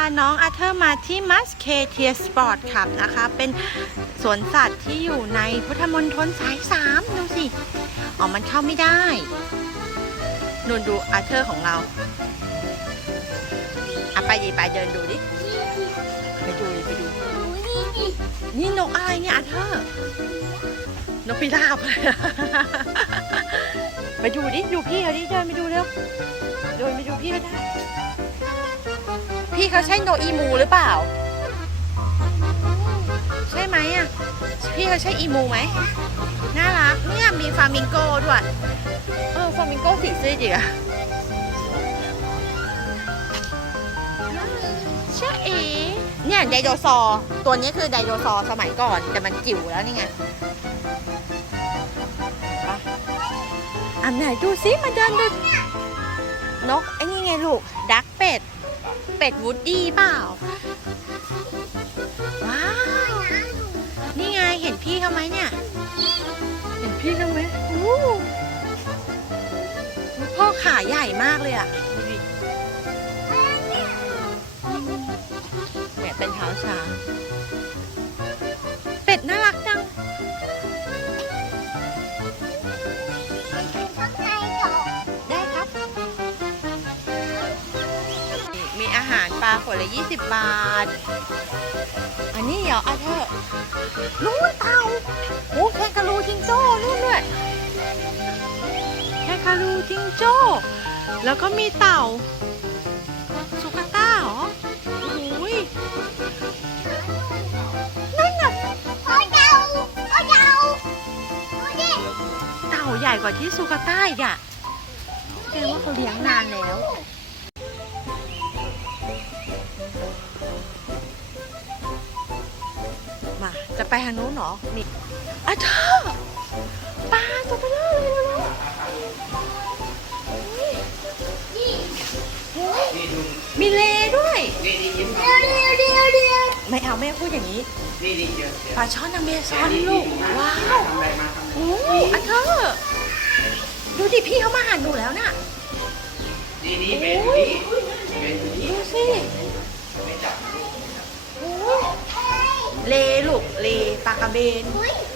น้องอาเธอร์มาที่มัสเคเทียสปอร์ตขับนะคะ เป็นสวนสัตว์ที่อยู่ในพุทธมณฑลสายสามดูสิ อ๋อ มันเข้าไม่ได้นูนดูอาเธอร์ของเราอะไปดิไปเดินดูดิ ไปดูดิไปดู นี่นกอะไรเนี่ยอาเธอร์นกพิราบ ไปดูดิ ดูพี่เขาดิ เดินไปดูเร็ว เดินไปดูพี่ก็ได้ พี่เขาใช่โนอีมูหรือเปล่า ใช่ไหมอะ พี่เขาใช่อีมูไหมน่ารักเนี่ยมีฟามิงโก้ด้วยเออฟามิงโก้สีซื้อดีอะใช่เอเนี่ยไดโนเสาร์ตัวนี้คือไดโนเสาร์สมัยก่อน แต่มันจิ๋วแล้วนี่ไงไปอันไหนดูซิมาเดินดูนกไอ้นี่ไงลูกดักเป็ด เป็ดวูดดี้เปล่า ว้าว นี่ไงเห็นพี่เขาไหมเนี่ย เห็นพี่เขาไหมอู้พ่อขาใหญ่มากเลยอะดูดิแหมเป็นเท้าช้างาหารปลาขวดละ 20 บาท อันนี้เหรออาเธอร์นู้นเต่าโอ้แคนการูจิงโจ้นู่นด้วยแคนการูจิงโจ้ แล้วก็มีเต่าสุกาต้าเหรอโอ้ยนั่นน่ะเต่าใหญ่กว่าที่สุกาต้าอีกอะแสดงว่าเขาเลี้ยงนานแล้ว มา จะไปทางนู้นเหรอมีอะเธอปลาตัวเบลอเลยเร็วๆมีเลด้วยวไม่เอาแม่พูดอย่างนี้ นี่นี่เจอเจอปลาช่อนอเมซอนลูก ว้าวทำอะไรมาทำอะไรโอ้อะเธอ ดูดิพี่เขามาหาหนูแล้วน่ะนี่นี่เบนนี่เป็นนี่ดูสิ ไม่จับ โอ้ เลลูกเลปลากระเบน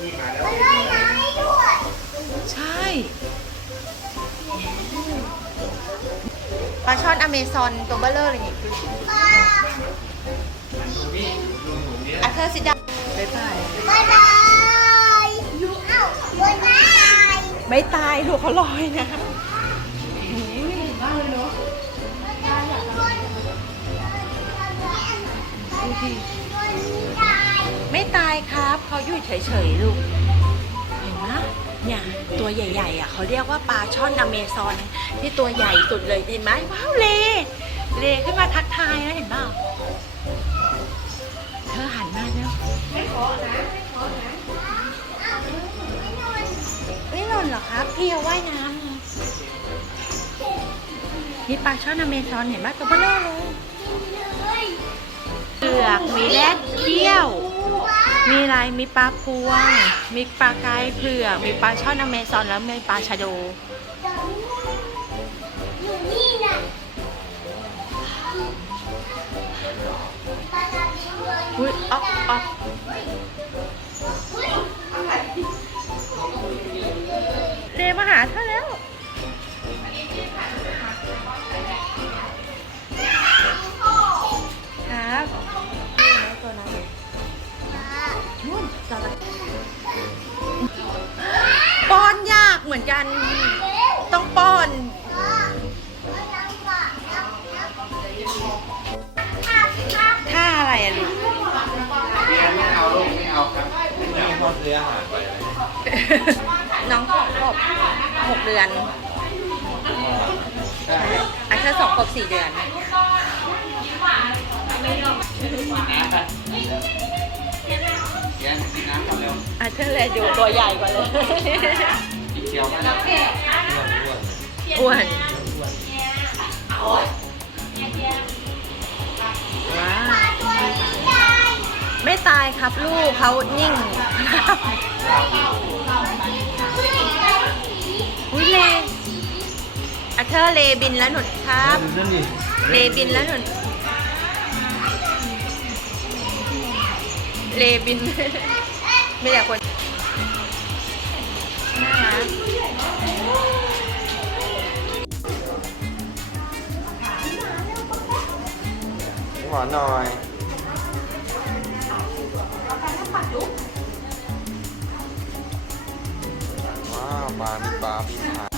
นี่มาแล้วใช่ปลาช่อนอเมซอนตัวเบลเลอร์อะไรอย่างงี้คือนี่ลุงหนูเนี่ยอะเธอสิดาบ๊ายบายไม่ตายลูกเขาลอยนะดูดิไม่ ตายครับเขาอยู่เฉยๆลูก เห็นไหมเนี่ย ตัวใหญ่ๆอะเขาเรียกว่าปลาช่อนอเมซอนที่ตัวใหญ่สุดเลยเห็นไหมว้าวเลเลขึ้นมาทักทายแล้วเห็นเปล่าเธอหันมาแล้วไม่หล่นหรอครับพี่เอาว่ายน้ำนี่ปลาช่อนอเมซอนเห็นไหมตัวเบลอเลยเปลือกมีแรดเขี้ยว มีอะไรมีปลาพวง มีปลากายเผือกมีปลาช่อนอเมซอนแล้วมีปลาชะโดอุ้ยออกออกเรมาหาเธอแล้ว ต้องป้อน ท่าอะไรอะลูกเรียนไม่เอาลูกไม่เอาครับไม่เอาพอเรือหาไปน้องของขวบหกเดือนอันเธอสองขวบสี่เดือนน้ำไปเรียนกินน้ำก่อนเร็ว อันเธอเลยดูตัวใหญ่กว่าเลย กินเคี้ยวกันอ้วนว้าวไม่ตายครับลูกเขานิ่งอุ้ยเลอันเธอเลบินแล้วหนุนครับ เลบินแล้วหนุนเลบิน ไม่แต่คน หวานหน่อยว้าวปลามีปลาบินผ่าน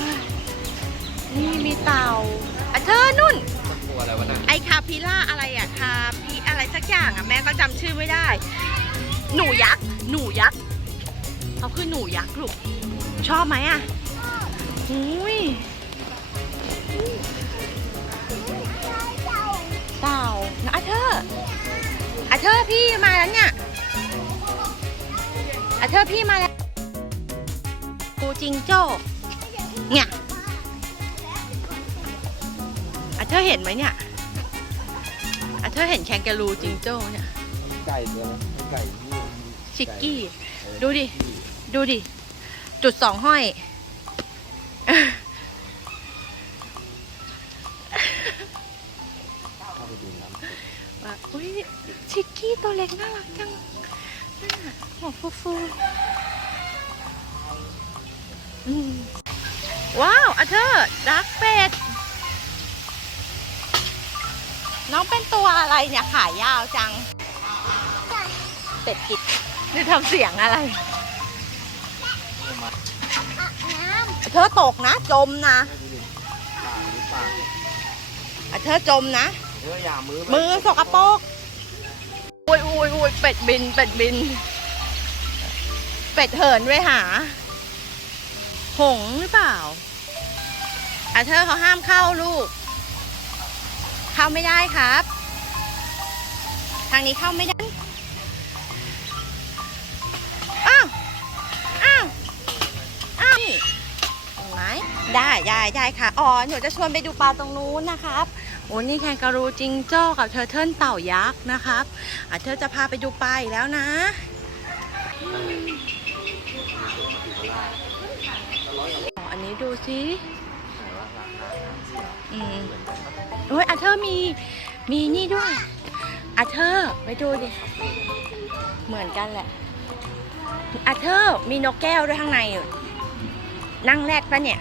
นี่มีเต่าอะเธอนุ่นกลัวอะไรวะน่ะไอคาพิล่าอะไรอะคาพิอะไรสักอย่างอะแม่ก็จำชื่อไม่ได้ หนูยักษ์ หนูยักษ์เขาคือหนูยักษ์ลูกชอบไหมอะ อุ้ยเต่านะอาเธอร์อาเธอร์พี่มาแล้วเนี่ยอาเธอร์พี่มาแล้วกูจิงโจ้เนี่ยอาเธอร์เห็นไหมเนี่ยอาเธอร์เห็นแคนการูจิงโจ้เนี่ยไก่ตัวนะไก่ยี่ชิกกี้ ดูดิ ดูดิ จุดสองห้อยำว่าอุ้ยชิกกี้ตัวเล็กน่ารักจังน่าหัวฟูฟูว้าวอาเธอร์ดักเป็ด น้องเป็นตัวอะไรเนี่ยขายาวจัง เป็ดกิดนี่ทำเสียงอะไรเธอตกนะ จมนะอะเธอจมนะ เอออย่ามือไปมือสกปรกอุ้ยอุ้ยอุ้ยเป็ดบิน เป็ดบิน เป็ดเหินไปหา หงส์หรือเปล่าอะเธอเขาห้ามเข้าลูก เข้าไม่ได้ครับ ทางนี้เข้าไม่ได้อ้าวอ้าวอ้าวนี่เห็นไหมได้ได้ได้ค่ะ อ๋อ หนูจะชวนไปดูปลาตรงนู้นนะครับ โอ้นี่แคนการูจิงโจ้กับเทอร์เทิลเต่ายักษ์นะครับอะเธอจะพาไปดูปลาอีกแล้วนะอันนี้ดูสิอืมโอ้ยอาเธอมีมีนี่ด้วยอาเธอไปดูดิ เหมือนกันแหละอาเธอมีนกแก้วด้วยข้างในอยู่นั่งแรดปะเนี่ย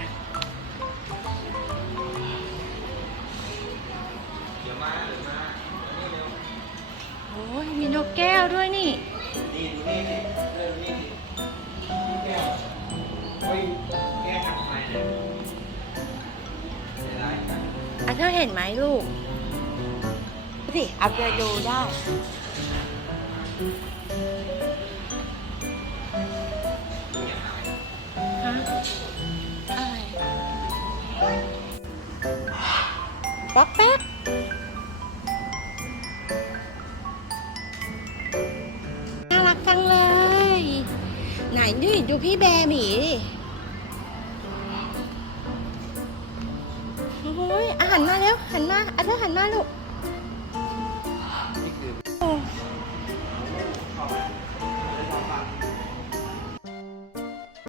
เธอเห็นไหมลูกสิเอาไปดูได้ฮะอะไรป๊อกแป๊กน่ารักจังเลย ไหนนี่ดูพี่แบร์หมีดิ อ้ยอหันมาแล้วหันมาอัเธอหันมาลูกนี่คือ